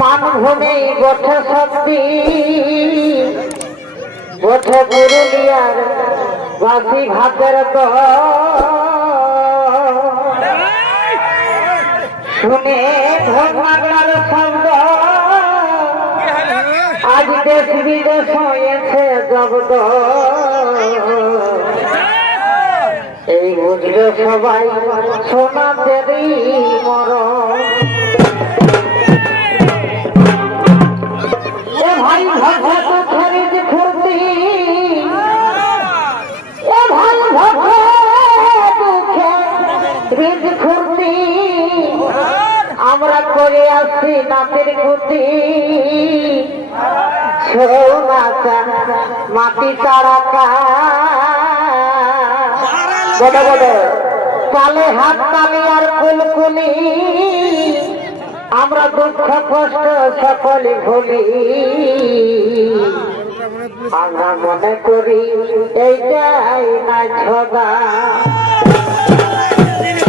মানভূমি বঠে শক্তি, বঠে পুরুলিয়ার বাসি ভাতের তো শুনে ধর্মাগার শব্দ আজ দেশ বিদেশ হয়েছে জগদ এই বুঝবে সবাই, সোনা রিদ আমরা করে আসছি নাচের সোনাচা মাটি তারাকা বড় বড় তালে হাত তালি আর কুলকুলি। আমরা দুঃখ কষ্ট সকলে ভুলি। আমরা মনে করি এইটাই না ছদা